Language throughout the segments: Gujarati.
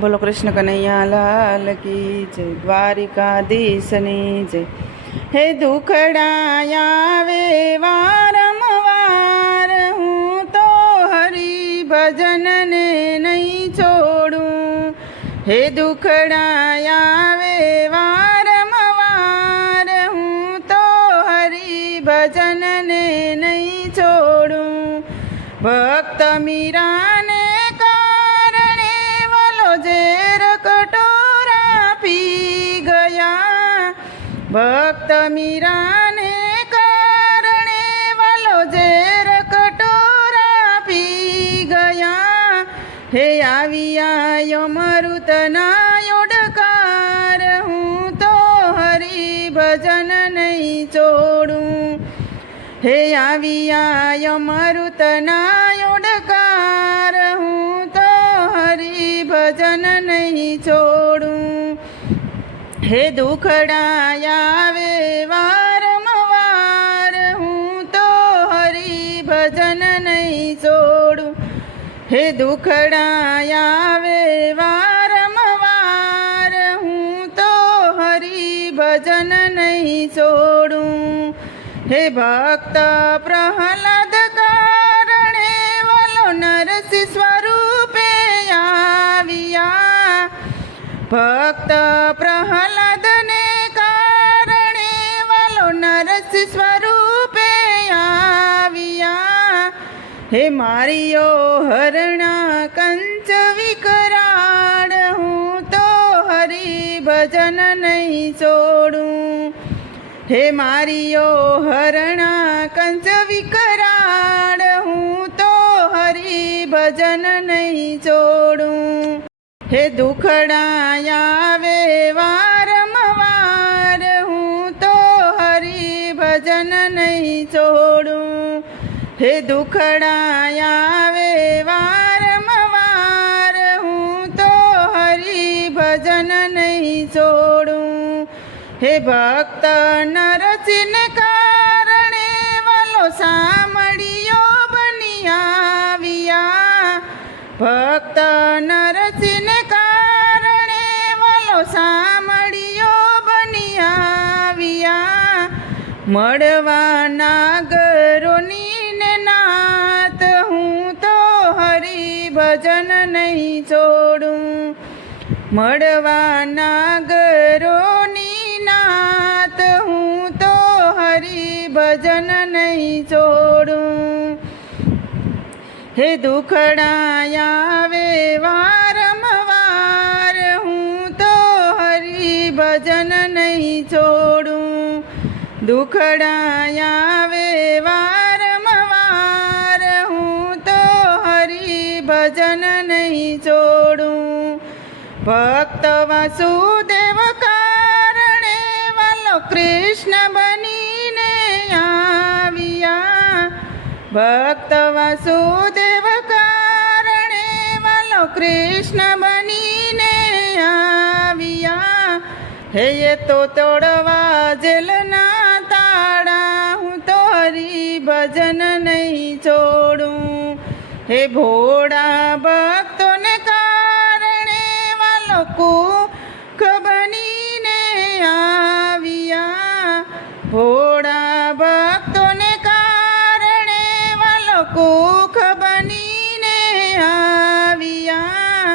બોલો કૃષ્ણ કનૈયા લાલ કી જય, દ્વારિકાધીશની જય. હે દુખડા આવે વારંવાર, હું તો હરિ ભજનને નહીં છોડું. હે દુખડા આવે વારંવાર, હું તો હરિ ભજનને નહીં છોડું. ભક્ત મીરાને ઝેર કટોરા પી ગયા. ભક્ત મીરાને કારણે વાલો ઝેર કટોરા પી ગયા. હે આવ્યા અમૃતના ઓડકાર, હું તો હરિ ભજન નહીં છોડું. હે આવ્યા અમૃતના ઓડકાર, હું તો હરિ ભજન નહીં છોડું. હે દુખડા આવે વારંવાર, હું તો હરિ ભજન નહીં છોડું. હે દુખડા આવે વારંવાર, હું તો હરિ ભજન નહીં છોડું. હે ભક્ત પ્રહલાદ કારણે વાલો નરસિંહ સ્વરૂપે આવ્યા. ભક્ત પ્રહલાદને કારણે વાલો નરસિંહ સ્વરૂપે આવ્યા. હે મારીઓ હરણા કંચ વિકરાળ, હું તો હરિ ભજન નહીં છોડું. હે મારીઓ હરણા કંચ વિકરાળ, હું તો હરિ ભજન નહીં છોડું. હે દુખડા આવે વારંવાર, હું તો હરિ ભજન નહીં છોડું. હે દુખડા આવે વારંવાર, હું તો હરિ ભજન નહીં છોડું. હે ભક્ત નરસિંહને કારણે વાલો સામળીઓ બની આવ્યા. ભક્ત નરસિંહને કારણે વાલો સામળીઓ બની આવ્યા. મળવા નાગરોની ને નાત, હું તો હરિ ભજન નહીં છોડું. મળવા નાગરોની નાત, હું તો હરિ ભજન નહીં છોડું. હે દુખડા આવે વારંવાર, હું તો હરિ ભજન નહીં છોડું. દુખડા આવે વારંવાર, હું તો હરિ ભજન નહીં છોડું. ભક્ત વાસુદેવ કારણે વાલો કૃષ્ણ બનીને આવ્યા. ભક્ત વાસુદેવ કારણે વાલો કૃષ્ણ બનીને આવ્યા. હે એ તો તોડવા જેલના તાળા, હું તો હરિ ભજન નહીં છોડું. હે ભોળા ભક્તોને કારણે વાલો કુખ બનીને આવ્યા. ભોળા ભક્તોને કારણે વાલો કુખ બનીને આવ્યા.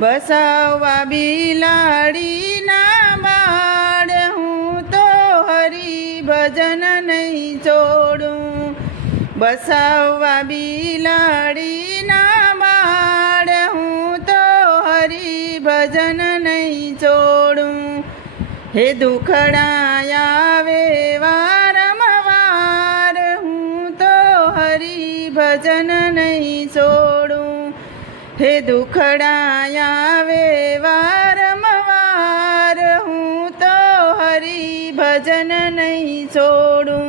બસાવવા બિલાડીના બાળ, હું તો હરિ ભજન નહીં છોડું. બસાવવા બિલાડીના બાળ, હું તો હરિ ભજન નહીં છોડું. હે દુખડા આવે વારંવાર, હું તો હરિ ભજન નહીં છોડું. હે દુખડા આવે વારંવાર, હું તો હરિ ભજન નહીં છોડું.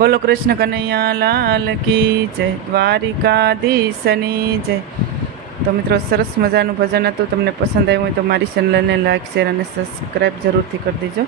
બોલો કૃષ્ણ કનૈયા લાલ કી જય, દ્વારિકાધીશની જય. તો મિત્રો, સરસ મજાનું ભજન હતું. તમને પસંદ આવ્યું હોય તો મારી ચેનલને લાઈક, શેર અને સબસ્ક્રાઈબ જરૂરથી કરી દેજો.